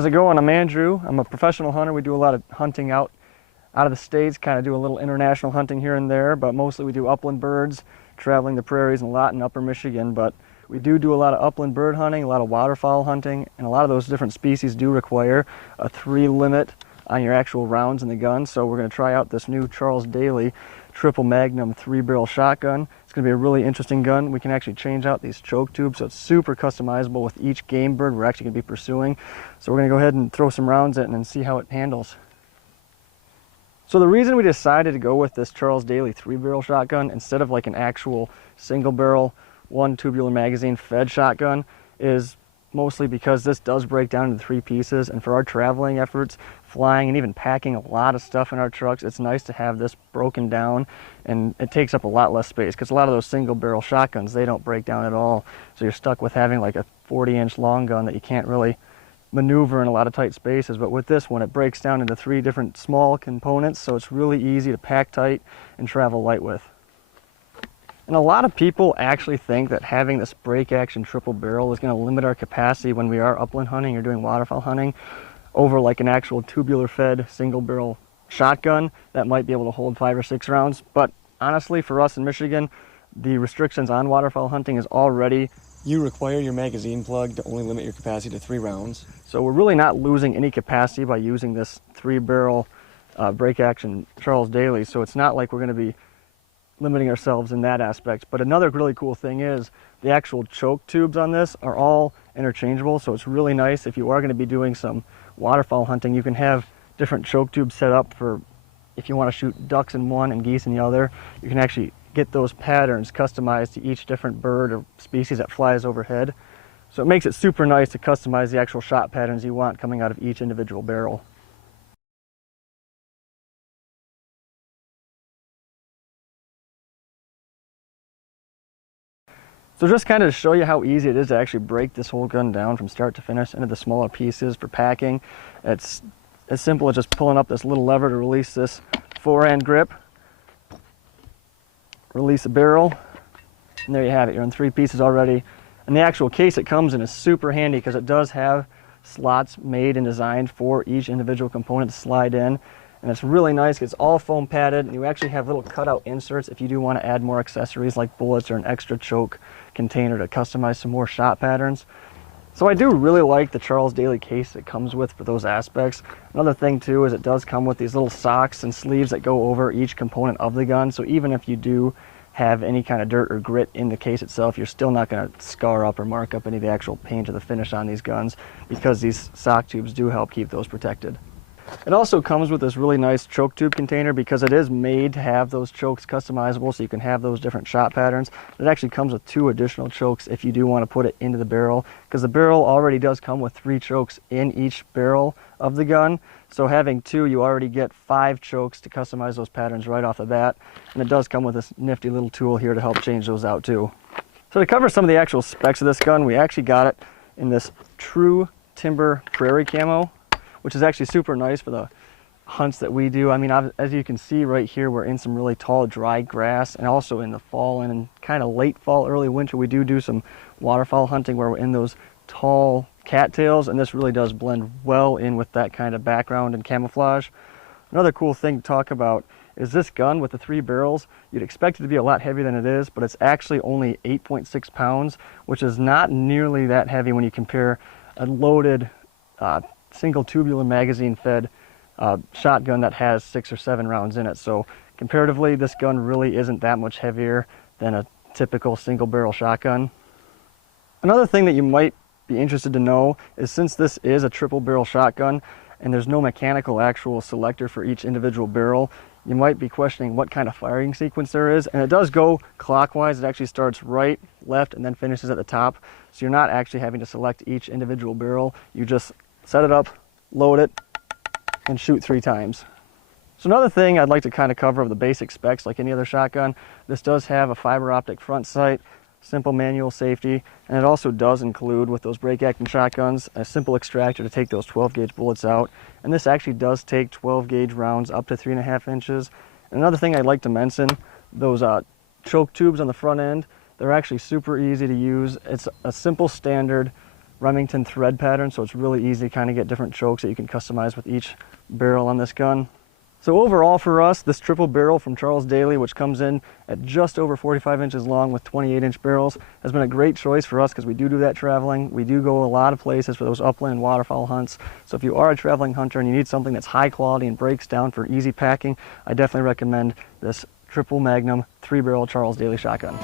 How's it going? I'm Andrew. I'm a professional hunter. We do a lot of hunting out of the States, kind of do a little international hunting here and there, but mostly we do upland birds, traveling the prairies and a lot in upper Michigan. But we do a lot of upland bird hunting, a lot of waterfowl hunting, and a lot of those different species do require a 3 limit on your actual rounds in the gun. So we're going to try out this new Charles Daly triple Magnum 3-barrel shotgun. It's going to be a really interesting gun. We can actually change out these choke tubes, so it's super customizable with each game bird we're actually going to be pursuing. So we're going to go ahead and throw some rounds in and see how it handles. So the reason we decided to go with this Charles Daly 3-barrel shotgun instead of like an actual single barrel, 1 tubular magazine fed shotgun is mostly because this does break down into 3 pieces, and for our traveling efforts, flying and even packing a lot of stuff in our trucks, it's nice to have this broken down, and it takes up a lot less space because a lot of those single barrel shotguns, they don't break down at all. So you're stuck with having like a 40-inch long gun that you can't really maneuver in a lot of tight spaces. But with this one, it breaks down into 3 different small components, so it's really easy to pack tight and travel light with. And a lot of people actually think that having this break action triple barrel is going to limit our capacity when we are upland hunting or doing waterfowl hunting over like an actual tubular fed single barrel shotgun that might be able to hold 5 or 6 rounds. But honestly, for us in Michigan, the restrictions on waterfowl hunting is already you require your magazine plug to only limit your capacity to 3 rounds. So we're really not losing any capacity by using this 3-barrel break action Charles Daly. So it's not like we're going to be limiting ourselves in that aspect. But another really cool thing is the actual choke tubes on this are all interchangeable, so it's really nice if you are going to be doing some waterfowl hunting. You can have different choke tubes set up for if you want to shoot ducks in one and geese in the other. You can actually get those patterns customized to each different bird or species that flies overhead. So it makes it super nice to customize the actual shot patterns you want coming out of each individual barrel. So just kind of to show you how easy it is to actually break this whole gun down from start to finish into the smaller pieces for packing. It's as simple as just pulling up this little lever to release this forehand grip. Release the barrel, and there you have it. You're in 3 pieces already. And the actual case it comes in is super handy because it does have slots made and designed for each individual component to slide in. And it's really nice because it's all foam padded, and you actually have little cutout inserts if you do want to add more accessories like bullets or an extra choke container to customize some more shot patterns. So I do really like the Charles Daly case it comes with for those aspects. Another thing too is it does come with these little socks and sleeves that go over each component of the gun, so even if you do have any kind of dirt or grit in the case itself, you're still not going to scar up or mark up any of the actual paint or the finish on these guns because these sock tubes do help keep those protected. It also comes with this really nice choke tube container because it is made to have those chokes customizable so you can have those different shot patterns. It actually comes with 2 additional chokes if you do want to put it into the barrel, because the barrel already does come with 3 chokes in each barrel of the gun. So having 2, you already get 5 chokes to customize those patterns right off the bat. And it does come with this nifty little tool here to help change those out too. So to cover some of the actual specs of this gun, we actually got it in this true timber prairie camo, which is actually super nice for the hunts that we do. I mean, as you can see right here, we're in some really tall, dry grass, and also in the fall and in kind of late fall, early winter, we do some waterfowl hunting where we're in those tall cattails, and this really does blend well in with that kind of background and camouflage. Another cool thing to talk about is this gun with the 3 barrels. You'd expect it to be a lot heavier than it is, but it's actually only 8.6 pounds, which is not nearly that heavy when you compare a loaded single tubular magazine fed shotgun that has 6 or 7 rounds in it. So comparatively, this gun really isn't that much heavier than a typical single barrel shotgun. Another thing that you might be interested to know is, since this is a triple barrel shotgun and there's no mechanical actual selector for each individual barrel, you might be questioning what kind of firing sequence there is, and it does go clockwise. It actually starts right, left, and then finishes at the top, so you're not actually having to select each individual barrel. You just set it up, load it, and shoot 3 times. So another thing I'd like to kind of cover of the basic specs, like any other shotgun, this does have a fiber optic front sight, simple manual safety, and it also does include, with those break action shotguns, a simple extractor to take those 12 gauge bullets out. And this actually does take 12 gauge rounds up to 3.5 inches. And another thing I'd like to mention, those choke tubes on the front end, they're actually super easy to use. It's a simple standard Remington thread pattern, so it's really easy to kind of get different chokes that you can customize with each barrel on this gun. So overall for us, this triple barrel from Charles Daly, which comes in at just over 45 inches long with 28-inch barrels, has been a great choice for us because we do that traveling. We do go a lot of places for those upland and waterfowl hunts. So if you are a traveling hunter and you need something that's high quality and breaks down for easy packing, I definitely recommend this triple Magnum 3-barrel Charles Daly shotgun.